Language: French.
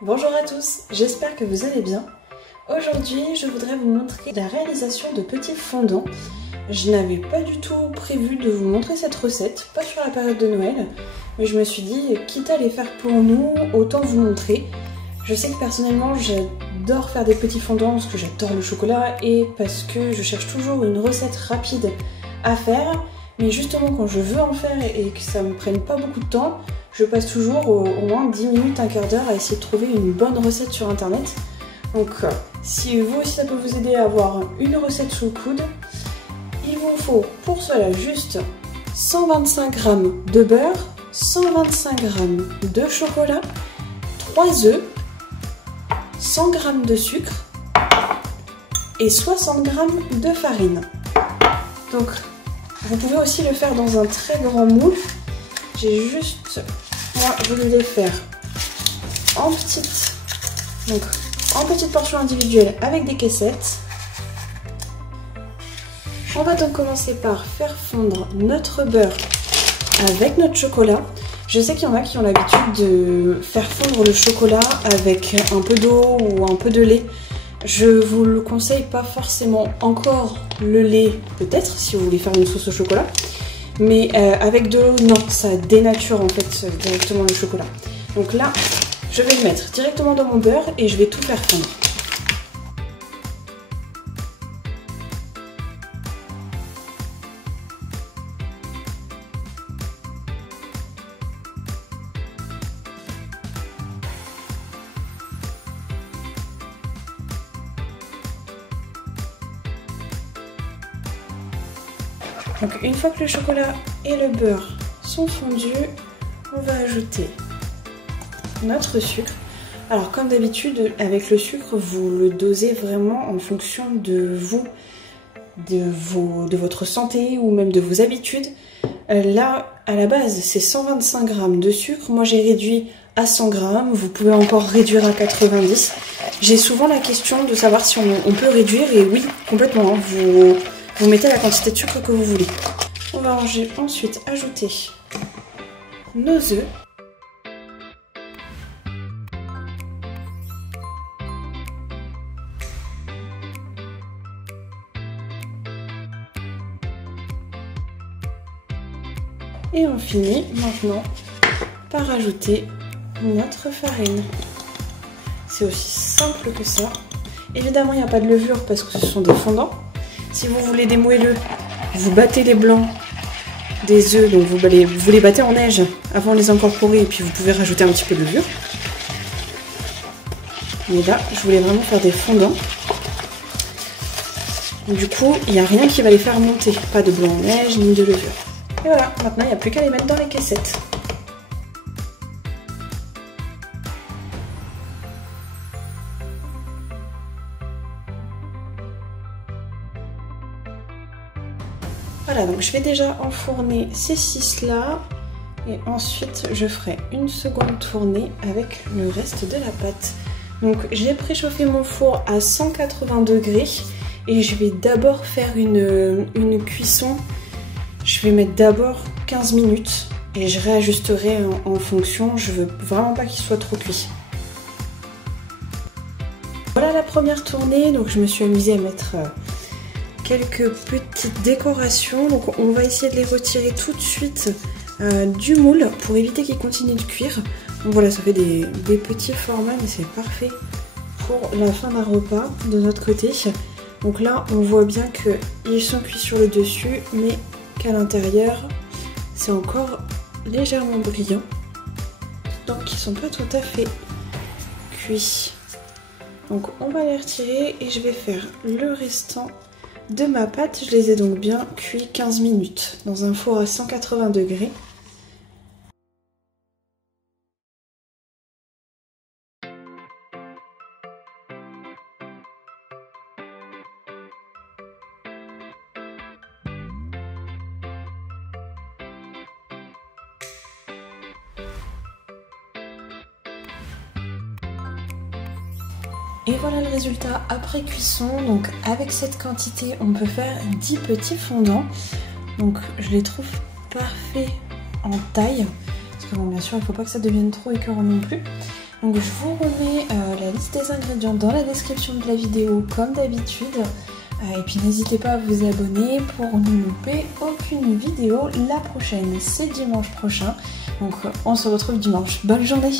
bonjour à tous, j'espère que vous allez bien. Aujourd'hui, je voudrais vous montrer la réalisation de petits fondants. Je n'avais pas du tout prévu de vous montrer cette recette, pas sur la période de Noël, mais je me suis dit, quitte à les faire pour nous, autant vous montrer. Je sais que personnellement, j'adore faire des petits fondants parce que j'adore le chocolat et parce que je cherche toujours une recette rapide à faire. Mais justement, quand je veux en faire et que ça me prenne pas beaucoup de temps, je passe toujours au moins 10 minutes, un quart d'heure à essayer de trouver une bonne recette sur internet. Donc si vous aussi ça peut vous aider à avoir une recette sous le coude, il vous faut pour cela juste 125 g de beurre, 125 g de chocolat, 3 œufs, 100 g de sucre et 60 g de farine. Donc vous pouvez aussi le faire dans un très grand moule. J'ai juste voulu les faire en petites portions individuelles avec des caissettes. On va donc commencer par faire fondre notre beurre avec notre chocolat. Je sais qu'il y en a qui ont l'habitude de faire fondre le chocolat avec un peu d'eau ou un peu de lait. Je vous le conseille pas forcément, encore le lait peut-être si vous voulez faire une sauce au chocolat. Mais avec de l'eau, non, ça dénature en fait directement le chocolat. Donc là, je vais le mettre directement dans mon beurre et je vais tout faire fondre. Donc une fois que le chocolat et le beurre sont fondus, on va ajouter notre sucre. Alors comme d'habitude avec le sucre, vous le dosez vraiment en fonction de vous, de votre santé ou même de vos habitudes. Là à la base c'est 125 g de sucre, moi j'ai réduit à 100 g, vous pouvez encore réduire à 90. J'ai souvent la question de savoir si on peut réduire et oui complètement, hein, vous mettez la quantité de sucre que vous voulez. On va ensuite ajouter nos œufs. Et on finit maintenant par ajouter notre farine. C'est aussi simple que ça. Évidemment, il n'y a pas de levure parce que ce sont des fondants. Si vous voulez des moelleux, vous battez les blancs des œufs, donc vous les battez en neige avant de les incorporer et puis vous pouvez rajouter un petit peu de levure. Mais là, je voulais vraiment faire des fondants. Du coup, il n'y a rien qui va les faire monter. Pas de blanc en neige ni de levure. Et voilà, maintenant il n'y a plus qu'à les mettre dans les caissettes. Voilà, donc je vais déjà enfourner ces 6 là et ensuite je ferai une seconde tournée avec le reste de la pâte. Donc j'ai préchauffé mon four à 180 degrés et je vais d'abord faire une cuisson. Je vais mettre d'abord 15 minutes et je réajusterai en fonction. Je veux vraiment pas qu'il soit trop cuit. Voilà la première tournée, donc je me suis amusée à mettre quelques petites décorations. Donc on va essayer de les retirer tout de suite du moule pour éviter qu'ils continuent de cuire. Donc voilà, ça fait des petits formats, mais c'est parfait pour la fin d'un repas de notre côté. Donc là, on voit bien qu'ils sont cuits sur le dessus, mais qu'à l'intérieur, c'est encore légèrement brillant. Donc ils sont pas tout à fait cuits. Donc on va les retirer et je vais faire le restant de ma pâte. Je les ai donc bien cuits 15 minutes dans un four à 180 degrés. Et voilà le résultat après cuisson. Donc avec cette quantité, on peut faire 10 petits fondants. Donc je les trouve parfaits en taille. Parce que bon, bien sûr, il ne faut pas que ça devienne trop écœurant non plus. Donc je vous remets la liste des ingrédients dans la description de la vidéo comme d'habitude. Et puis n'hésitez pas à vous abonner pour ne louper aucune vidéo. La prochaine c'est dimanche prochain. Donc on se retrouve dimanche. Bonne journée!